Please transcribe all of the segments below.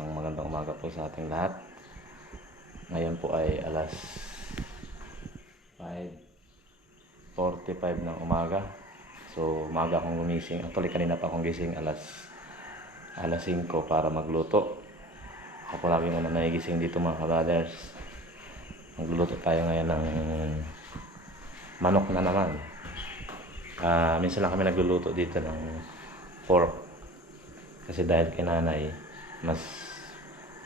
Isang magandang umaga po sa ating lahat. Ngayon po ay alas 5:45 ng umaga. So, umaga akong gumising. Actually, kanina pa akong gising alas 5 para magluto. Ako lagi muna nagigising dito mga brothers. Magluluto tayo ngayon ng manok na naman. Minsan lang kami nagluluto dito ng pork. Kasi dahil kay nanay, mas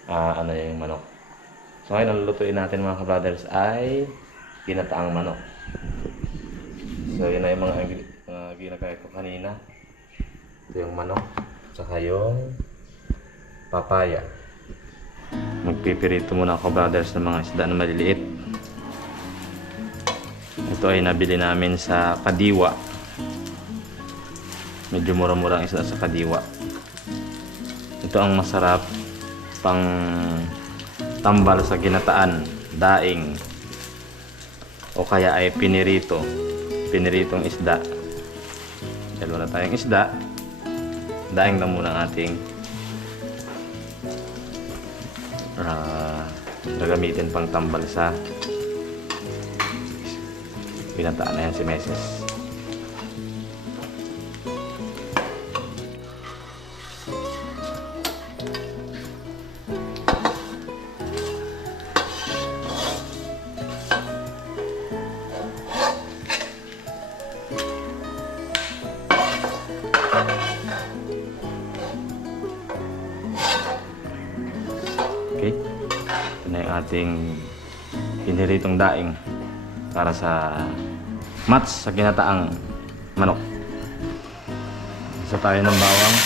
ano yung manok. So ngayon, ang lulutuin natin mga brothers ay ginataang manok. So yun na yung mga ginagaya ko kanina. Ito yung manok, tsaka yung papaya. Magpipirito muna ako brothers ng mga isda na maliliit. Ito ay nabili namin sa Kadiwa. Medyo mura-mura ang isda sa Kadiwa. Ito ang masarap pang tambal sa ginataan, daing, o kaya ay piniritong isda. Dahil wala tayong isda, daing lang muna ang ating gagamitin pang tambal sa ginataan na yan si Meses. Okay, ito na yung ating piniritong daing para sa mats sa ginataang manok. Isa tayo ng bawang,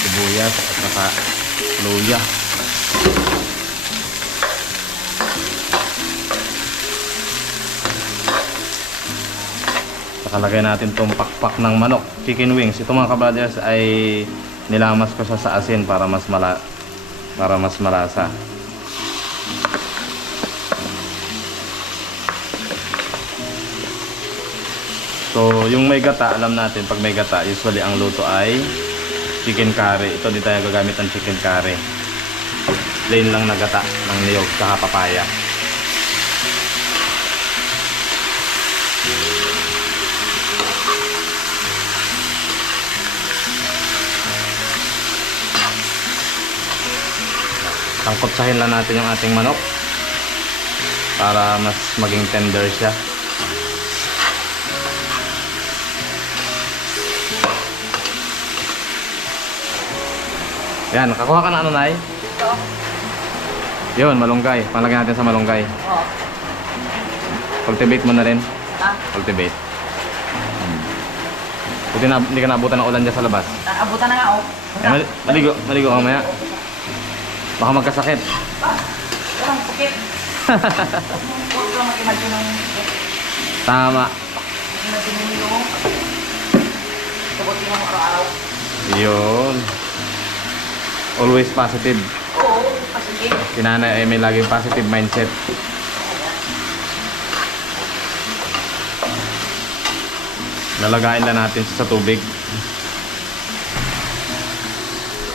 sibuyas at saka luya. Saka lagay natin itong pakpak ng manok, chicken wings. Ito mga kabrothers ay nilamas ko sa asin para mas malasa. So, yung may gata, alam natin pag may gata, usually ang luto ay chicken curry. Ito di tayo gagamit ng chicken curry. Plain lang na gata ng niyog saka papaya. Tangkotsahin lang natin yung ating manok para mas maging tender siya. Yan, nakakuha ka na ano, Nay? Ito. Yun, malunggay. Panglagyan natin sa malunggay. Oo. Cultivate mo na rin. Ha? Cultivate. Buti na, hindi ka naabutan ng ulan dyan sa labas. Naabutan na nga, oh. Eh, maligo ka mamaya. Baka magkasakit. Walang pukit. Huwag lang mag-imagine ng pukit. Tama. Mag-imagine mo yung sabutin mo araw-araw. Yun. Always positive. Oo, positive. Kinanay ay may laging positive mindset. Lalagayin lang natin sa tubig.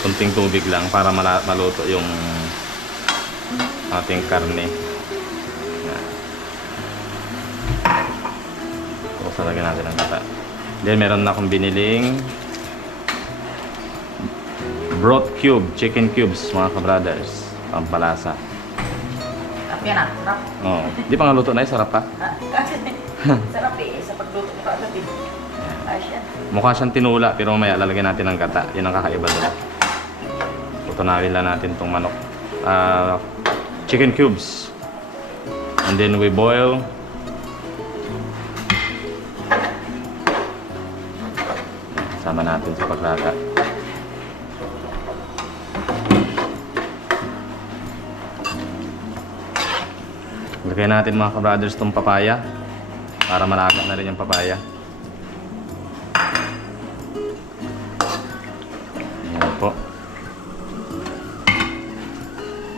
Kunting tubig lang para maluto yung ating karne. Yan. So, salagyan natin ang gata. Then meron na akong biniling broth cube, chicken cubes mga ka-brothers. Pampalasa. Sarap yan, ah. Sarap. Oh, di pa nga luto na, sarap pa. Sarap eh. Sa pagluto ko agad eh. Ayos yan. Mukha siyang tinula pero mamaya lalagyan natin ng gata. Yun ang kakaiba doon. Tutunawin lang natin tong manok. Chicken cubes. And then we boil. Sama natin sa paglata. Lagyan natin mga ka-brothers tong papaya para malaga na rin yung papaya. Ayan po.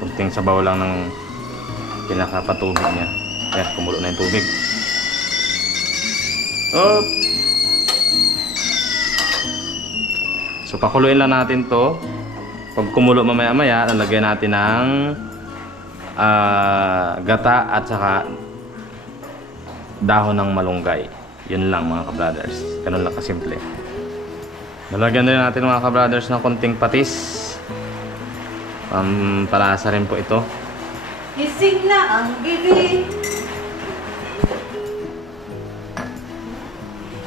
Kunting sabaw lang ng pinakapatubig niya. Ayan, kumulo na yung tubig. Oh! So pakuluin lang natin to Pag kumulo mamaya-maya, lalagyan natin ng gata at saka dahon ng malunggay. Yun lang mga ka-brothers. Ganun lang kasimple. Lalagyan din natin mga ka-brothers ng konting patis. Pampalasa rin po ito. Gising na ang bibi.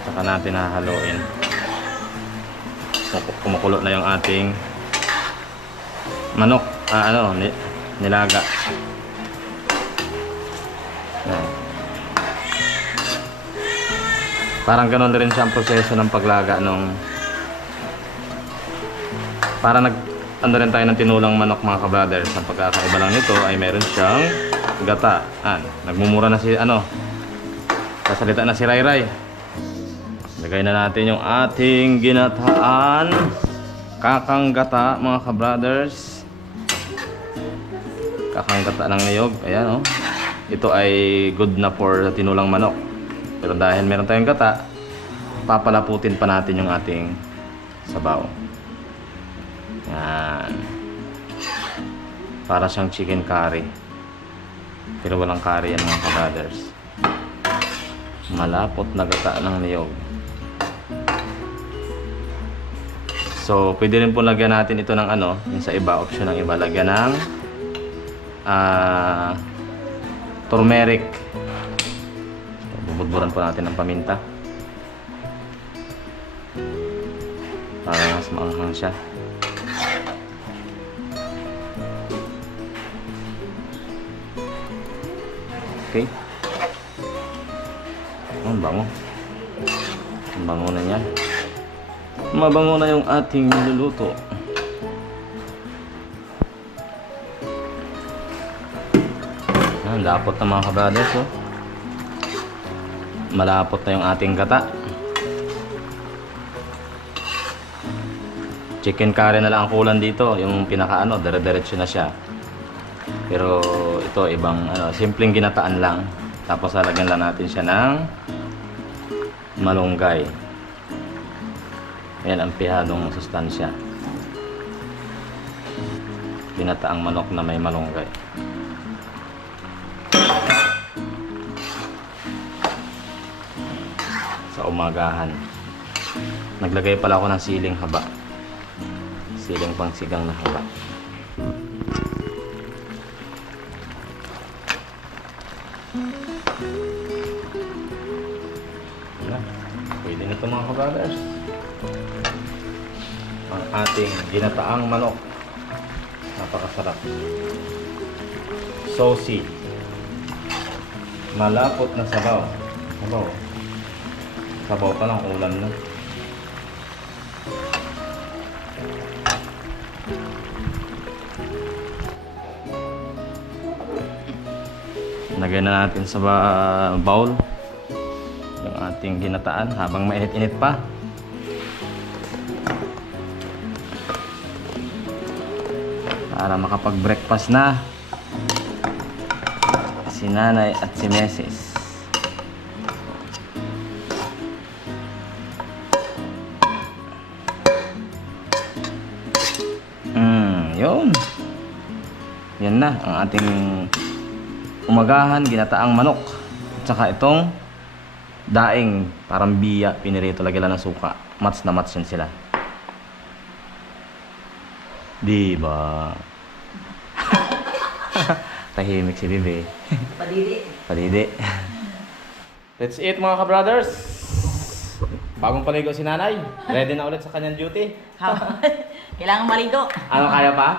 Saka natin hahaluin. Kumukulo na yung ating manok. Nilaga. Yan. Parang ganun rin siya ang proseso ng paglaga nung para rin tayo ng tinulang manok mga ka-brothers. Ang pagkakaiba lang nito ay meron siyang gata. Nagmumura na si sasalita na si Ray Ray. Lagay na natin yung ating ginataan kakang gata mga ka-brothers. Kakang gata ng niyog. Ayan, oh. Ito ay good na for tinulang manok. Pero dahil meron tayong gata, papalaputin pa natin yung ating sabaw. Yan. Para siyang chicken curry. Pero walang curry yan mga ka-brothers. Malapot na gata ng niyog. So, pwede rin po lagyan natin ito ng yung sa iba, option ng iba, lagyan ng turmeric. Bubudburan po natin ng paminta para mas maanghang siya. Okay. Ang bango. Ang bango na niya. Mabango na yung ating niluluto. Lapot na mga ka-brothers, oh. Malapot na yung ating gata. Chicken curry na lang ang kulang dito. Yung pinaka dire-diretso na siya. Pero ito ibang simpleng ginataan lang. Tapos lalagyan lang natin siya ng malunggay. Ayan ang pihadong sustansya. Ginataang manok na may malunggay. Sa umagahan. Naglagay pala ako ng siling haba. Siling pangsigang na haba. Pwede na ito mga ka-brothers. Ang ating ginataang manok. Napakasarap. Saucy. Malapot na sabaw. Sabaw. Sabaw pa lang, ulam na. Lagyan na natin sa bowl yung ating ginataan habang mainit-init pa. Para makapag-breakfast na si nanay at si Mrs. Yun. Yan na ang ating umagahan, ginataang manok. At saka itong daing, parang biya, pinirito, lagyan lang ng suka. Mats na mats yan sila. Diba? Tahimik si Bibi. Padidi. Padidi. That's it mga ka-brothers. Bagong paligo si nanay. Ready na ulit sa kanyang duty. Kailangan maligo. Ano, kaya pa?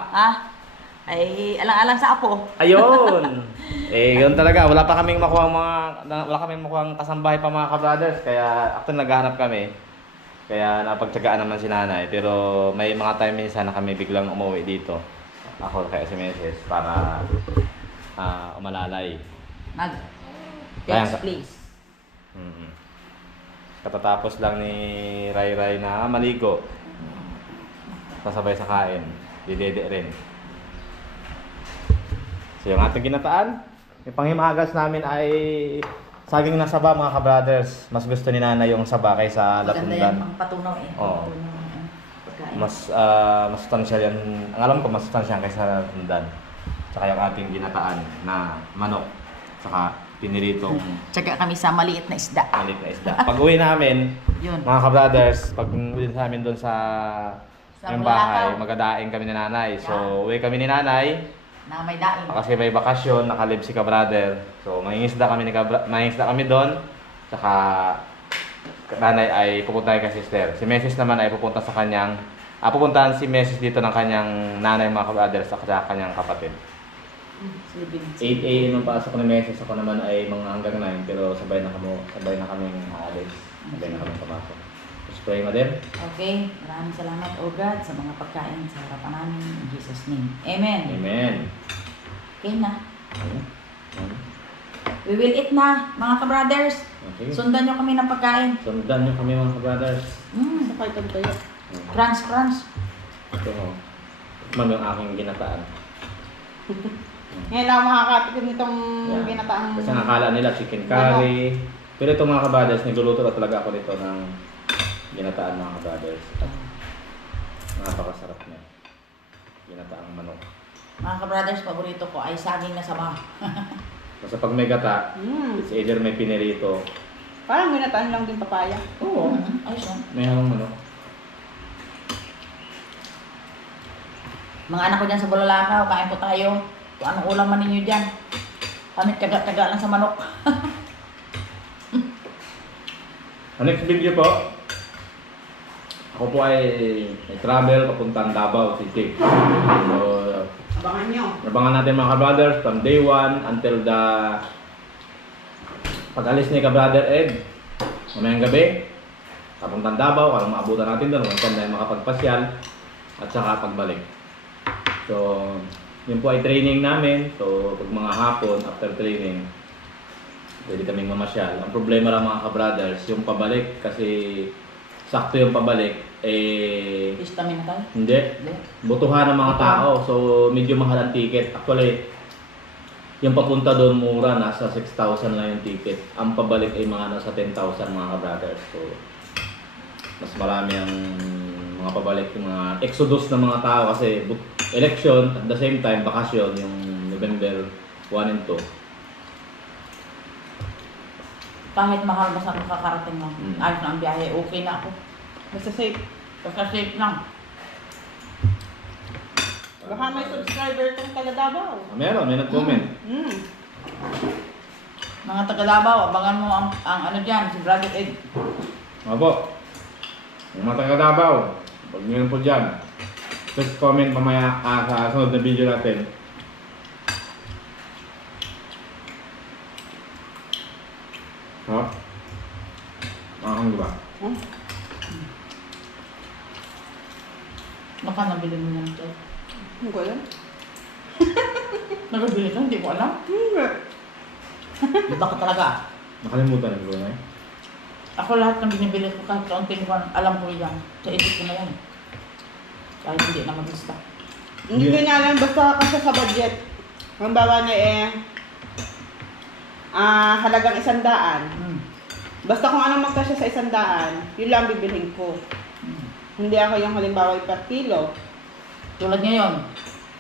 Ay alang-alang sa apo. Ayun. Ganun talaga. Wala kaming makuhang kasambahay pa mga ka-brothers. Kaya actually naghahanap kami. Kaya napagtsagaan naman si nanay. Pero may mga time minsan na kami biglang umuwi dito. Ako kaya si Mrs. para umalalay. Yes, please. Katatapos lang ni Ray Ray na maligo. Kasabay sa kain. Didede rin. So yung ating ginataan, yung panghimagas namin ay saging na saba mga ka-brothers. Mas gusto ni nanay yung saba kaysa Maganda yan latundan. pang patunaw eh. Oo. Pagkain. mas sustansya yan. Ang alam ko, mas sustansya kaysa sundan. Tsaka yung ating ginataan na manok. Tsaka piniritong Tsaka kami sa maliit na isda. malit na isda. Pag uwi namin, Yun. mga ka-brothers, pag uwi sa amin doon sa Sa yung bahay, Bulacau. magadaing kami ni nanay. So, uwi kami ni nanay. Na may daing. Kasi may bakasyon, nakalib si ka-brother. So, mangingisda kami doon. Tsaka, nanay ay pupunta kay sister. Si Mrs. naman ay pupunta sa kanyang, pupuntahan si Mrs. dito ng kanyang nanay, mga ka-brothers, sa kanyang kapatid. 8 a.m. ang pasok ni Mrs. Ako naman ay mga hanggang 9, pero sabay na kaming aalis. Sabay na kaming pumasok. Let's pray, Madam. Okay, maraming salamat, O God, sa mga pagkain sa harapan namin. In Jesus' name. Amen. Amen. Okay na. Ano? We will eat na, mga ka-brothers. Okay. Sundan nyo kami ng pagkain. Sundan niyo kami, mga ka-brothers. Sakay tayo. Crunch, crunch. Ito mo. Tikman yung aking ginataan. Ngayon lang makakatikim nitong Yan. ginataang... Kasi ang akala nila chicken curry. Pero ito, mga ka-brothers, nagluluto na talaga ako nito ng ginataan, mga ka-brothers. At napakasarap niya. Ginataang manok. Mga ka-brothers, paborito ko ay saging na saba. Basta pag may gata, it's either may pinirito. Parang ginataan lang din papaya. Oo. Ayos yun. May halong manok. Mga anak ko dyan sa Bulalakaw, kain po tayo. Kung anong ulam man ninyo dyan. Kami taga-taga lang sa manok. Ang next video po, ako po ay travel papuntang Davao City. So, Abangan nyo. abangan natin, mga ka-brothers, from day 1 until the pag-alis ni ka-brother Ed. Mamayang gabi, papuntang Davao, kung maabutan natin doon, kung saan tayo makapagpasyal, at saka pagbalik. So, yun po ay training namin. So, pag mga hapon, after training, pwede kaming mamasyal. Ang problema lang, mga ka-brothers, yung pabalik, kasi sakto yung pabalik, Histamin na tayo. hindi, Hindi. butuhan ng mga tao. So, medyo mahal ang ticket. Actually, yung papunta doon mura, nasa 6,000 lang yung ticket. Ang pabalik ay mga nasa 10,000, mga ka-brothers. So, mas marami ang mga pabalik, yung mga exodus ng mga tao kasi election, at the same time, bakasyon, yung November 1 and 2. Kahit mahal basta makakarating lang. Mm. Ayos na ang biyahe, okay na ako. Basta safe. Basta safe lang. Baka may subscriber tong taga Davao. Meron, may nag-comment. Mga taga Davao, abangan mo ang ano dyan, si Brother Ed. Opo. Yung mga taga-Davao, pag meron po dyan, just comment mamaya sa sunod na video natin. Ha? Makakang ba? Baka nabili mo yan, Ed. Hindi ko alam. Nabili ka, hindi ko alam. Hindi. Iba ka talaga. Nakalimutan ko na eh. Ako lahat ng binibili ko kahit kaunting ko, alam ko yan. Sa isip ko na yan. Kahit hindi na maglista. Hindi ko na alam. Basta kasi sa budget. Ang bawa niya halagang 100. Basta kung anong magkasya sa 100, yun lang bibilhin ko. Hindi ako yung halimbawa per kilo. Tulad ngayon,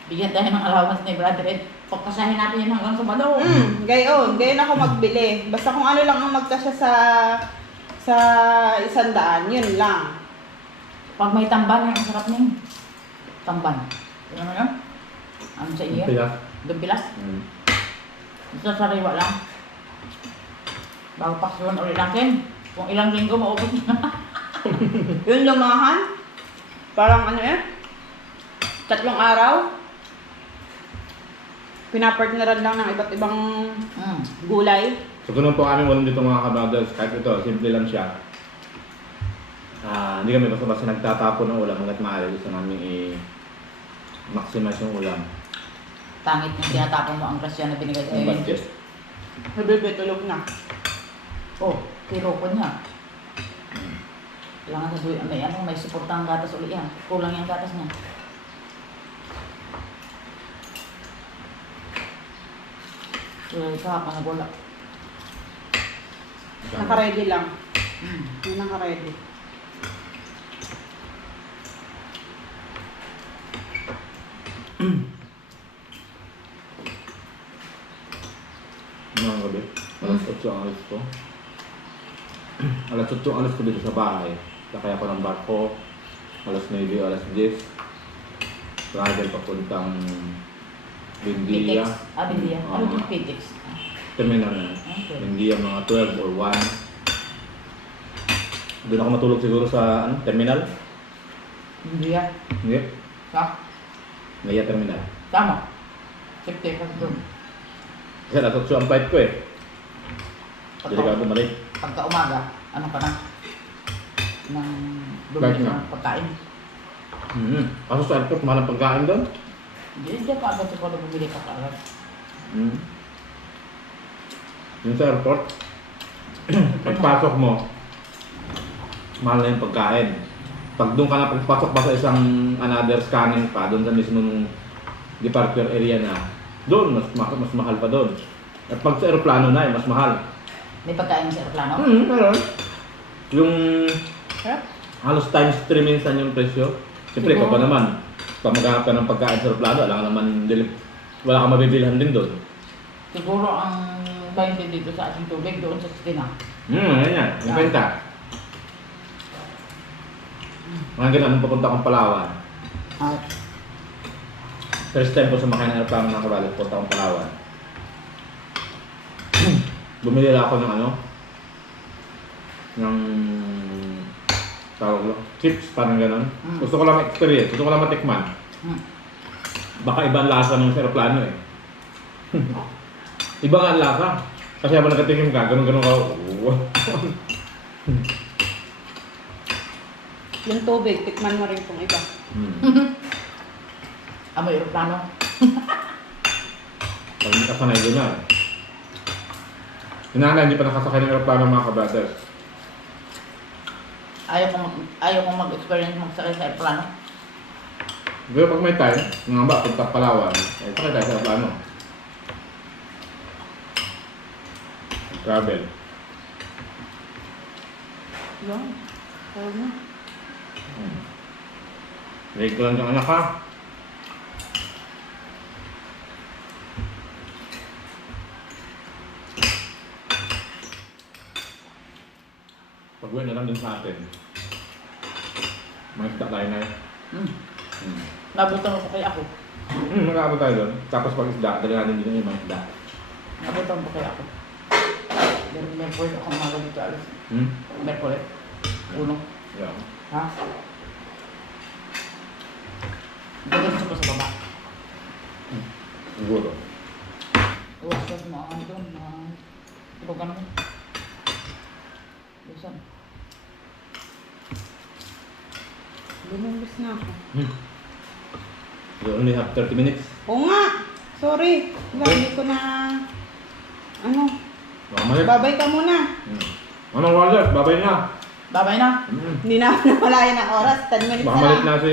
bigyan tayo ng allowance ni Brother Ed. Pagkasahin natin yan hanggang sa Balaw. Gayon ako magbili. Basta kung ano lang ang magkasya sa 100, yun lang. Pag may tamban, ang sarap niya. Tamban. Ano mo yun? Ano sa inyo? Pilas. Gampilas? Mm. Ito sariwa lang. Bago paksyon ulit natin. Kung ilang linggo, maubos na. Yung lumahan, parang 3 araw. Pinapartneran lang ng iba't ibang gulay. So, ganun po kami walang dito, mga ka-brothers. Kahit ito, simple lang siya. Hindi kami basta-basta nagtatapon ng ulam hanggat maaari. Gusto namin i-maximize yung ulam. Tangit yung tinatapon mo ang grasya na binigay Ang sa'yo. budget. Bebe, tulog na. Oh, tiro ko niya. Kailangan sa duwi, may suportang gatas ulit yan. Kulang yung gatas niya. Kaya kahapon nagwala. Naka-ready lang. Mm. Yun naka-ready. Mga gabi. Alas 8 ang alis ko. Alas 8 ang alis ko dito sa bahay. Sakay ako ng barko. Alas 9, alas 10. Travel papuntang Bindia. Pitex. Bindia. Ano Oo. yung Pitex? Terminal na. Okay. Bindia mga 12 or 1. Doon ako matulog siguro sa terminal. Bindia. Hindi. Sa? Naya terminal. Tama. Safety ka doon. Kasi alas 8 ang flight ko eh. Hindi ka bumalik. Pagka umaga, ano ka na? Nang Kahit bumili na. ng pagkain. Kaso sa airport, mahal ang pagkain doon. Hindi ka agad sa pala bumili ka kaagad. Yung sa airport, pagpasok mo, mahal na yung pagkain. Pag doon ka na pagpasok pa sa isang another scanning pa, doon sa mismong departure area na, doon, mas mahal pa doon. At pag sa aeroplano na, mas mahal. May pagkain sa aeroplano? Meron. Yung Sarap. halos times 3 minsan yung presyo. Siyempre, ikaw pa naman, pag maghanap ka ng pagkain sa aeroplano, wala kang mabibilhan din doon. Siguro ang 20 dito sa ating tubig, doon sa Stina. Ayan yan. Yung kwenta. Mga ganun, papunta akong Palawan. At First time ko sumakay ng aeroplano ng kabalit, punta akong Palawan. Bumili lang ako ng ng tawag lang, chips, parang ganun. Gusto ko lang ma-experience, gusto ko lang matikman. Baka iba ang lasa ng sa aeroplano eh. Iba nga ang lasa. Kasi habang nagatikim ka, ganun-ganun ka. Yung tubig, tikman mo rin kung iba. amoy aeroplano. Pag hindi ka sanay doon na. Hinana, hindi pa nakasakay ng aeroplano mga kabrothers. Ayaw kong mag-experience magsakay sa aeroplano. Pero pag may time, nga ba, punta Palawan, eh, sakay tayo sa aeroplano. Travel. Yan. Tawag mo. Break ko lang yung anak ha. Pag-uwi na lang din sa atin. May isda tayo na eh. Nabutan mo pa kaya ako. Mag-aabot tayo doon. Tapos pag isda, dali natin din yung mga isda. Nabutan mo kaya ako. Dahil Mercury ako umaga dito alas. Mercury. Uno. Yeah. Ha? Gagawin ko sa baba. Siguro. Uwas ka sa mga ano doon. Mga tulogan mo. Lusan. Bumumbis na ako. You only have 30 minutes. Oo nga! Sorry. Hindi ko na... Ano? Baka malik. Babay ka muna. Anong wallet? Babay na. Babay na. Hindi na ako nawalayan ng oras. 10 minutes Baka na malik lang. na si,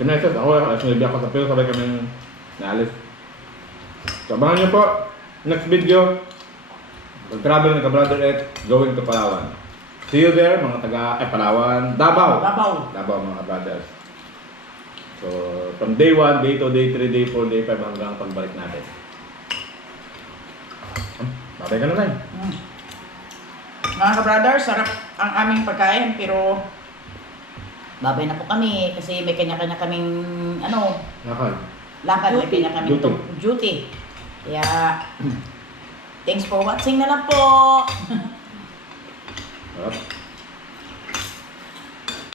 Kinesis. Ako, sinabi ako sa Pilo, sabay kami naalis. So, abangan nyo po. Next video. Mag-travel ng ka-brother at going to Palawan. See you there, mga Palawan. Davao. Babaw. Davao, mga brothers. So, from day 1, day 2, day 3, day 4, day 5, hanggang pagbalik natin. Babay ka na tayo. Mga ka-brother, sarap ang aming pagkain pero babay na po kami kasi may kanya-kanya kaming Nakal. lakad, may Duty. kanya kaming duty. Kaya thanks for watching na lang po. Sarap.